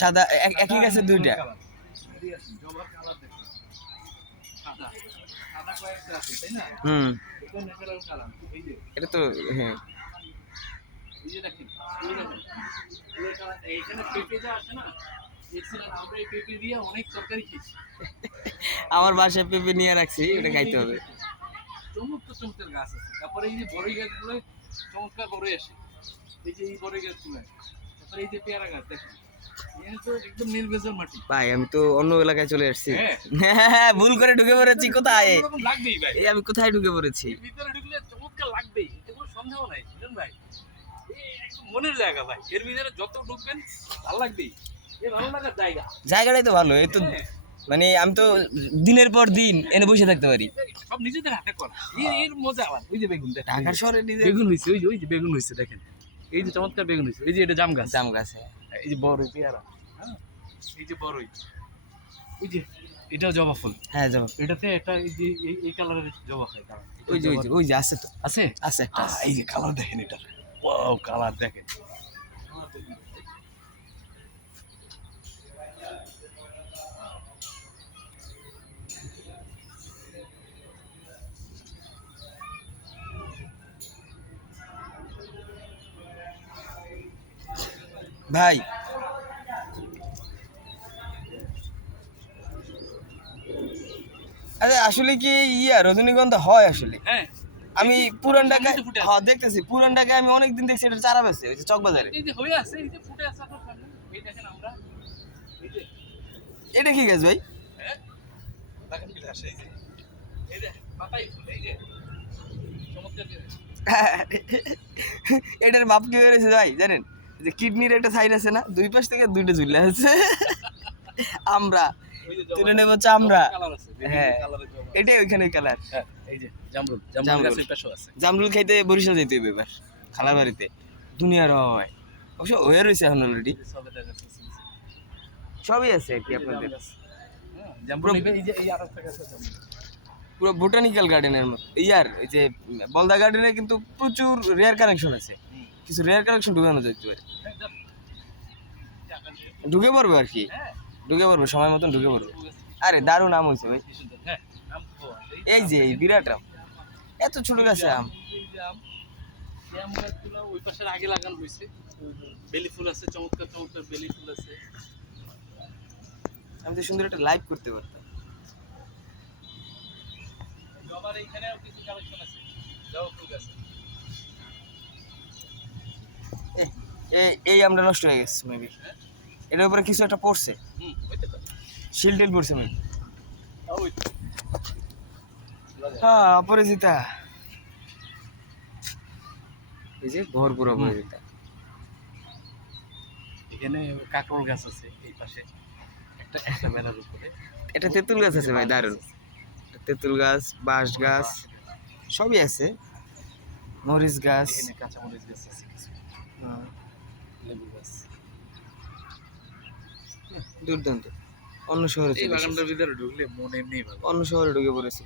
সাদা একই গাছে দুইটা? হ্যাঁ। আমার বাসায় পেঁপে নিয়ে রাখছি, এটা খাইতে হবে। চমৎকার চমৎকার গাছ আছে। তারপরে এই যে বড়ই গাছগুলো চমৎকার বড়ই আসে। এই যে এই বড়ই গাছগুলো ভাই আমি তো অন্য এলাকায় চলে আসছি। হ্যাঁ। ভুল করে ঢুকে পড়েছি কোথায়? আমি কোথায় ঢুকে পড়েছি? মনের জায়গা ভাই এর ভিতরে যত ঢুকবেন ভালো লাগবেই। জায়গা। জায়গাটাই তো ভালো এই তো হ্যাঁ, মানে আমি তো দিনের পর দিন এনে বসে থাকতে পারি। সব নিজেদের হাতে করা। এর- মজা আবার ওই যে বেগুন শহরে বেগুন হয়েছে ওই যে ওই যে বেগুন হয়েছে দেখেন। এই যে চমৎকার বেগুন হয়েছে এই যে এটা জাম গাছ। জাম গাছে এই যে বড়ই পেয়ারা। হ্যাঁ এই যে বড়ই। ওই যে এটাও জবা ফুল। হ্যাঁ জবা এটাতে একটা এই যে এই- এই কালারের জবা হয় ওই যে ওই যে ওই যে আছে তো। আছে? আছে একটা। এই যে কালার দেখেন এটা। ওয়াও কালার দেখেন। ভাই। আরে আসলে কি ইয়া রজনীগন্ধা হয় আসলে? হ্যাঁ। আমি পুরান ঢাকায় হ্যাঁ দেখতেছি। পুরান ঢাকায় আমি অনেকদিন দেখছি এটা চারা বেছে ওই যে চকবাজারে এই যে আছে এই যে ফুটে আছে আপনার এই দেখেন আমরা। এই যে। এটা কি গাছ ভাই? হ্যাঁ। এটার বাপ কি হয়েছে ভাই জানেন? যে কিডনির একটা সাইড আছে না দুই পাশ থেকে দুইটা ঝুলে আছে। আমরা। তুলে নেব চামড়া হ্যাঁ। এটাই ওইখানে কালার হ্যাঁ এই যে জামরুল। জামরুল খাইতে বরিশাল যেতে হবে এবার খালার বাড়িতে দুনিয়ার হয়। অবশ্য হয়ে রয়েছে এখন অলরেডি সবই আছে আর কি আপনাদের। পুরো বোটানিক্যাল গার্ডেনের মতো। ইয়ার এই যে বলদা গার্ডেনে কিন্তু প্রচুর রেয়ার কানেকশন আছে। কিছু রেয়ার কানেকশন ঢুকানো যেতে পারে। ঢুকে পড়বে আর কি? ঢুকে পড়বে, সময় মতন ঢুকে পড়বে। আরে, দারুণ আম হয়েছে ভাই। আছে। এই যে, এই বিরাট আম। এত ছোট গাছে আম। ওই পাশের আগে বেলি ফুল আছে চমৎকার চমৎকার বেলি ফুল আছে আমি তো সুন্দর একটা লাইভ করতে পারতাম। জবার এইখানেও কিছু কালেকশন আছে। জবা ফুল গাছ। এই আমটা নষ্ট হয়ে গেছে মেবি? এটার উপরে কিছু একটা পড়ছে। শিল টিল পড়ছে মেবি হ্যাঁ অপরাজিতা। এই যে ভরপুর অপরাজিতা। এখানে কাকরোল গাছ আছে এই পাশে। একটা একটা উপরে। এটা তেঁতুল গাছ আছে ভাই দারুণ। তেঁতুল গাছ বাঁশ গাছ সবই আছে। মরিচ গাছ। এখানে কাঁচামরিচ গাছ আছে হ্যাঁ, লেবু গাছ। দুর্দান্ত। অন্য শহরে এই বাগানটার ভিতরে ঢুকলে মন এমনি ভালো। অন্য শহরে ঢুকে পড়েছি।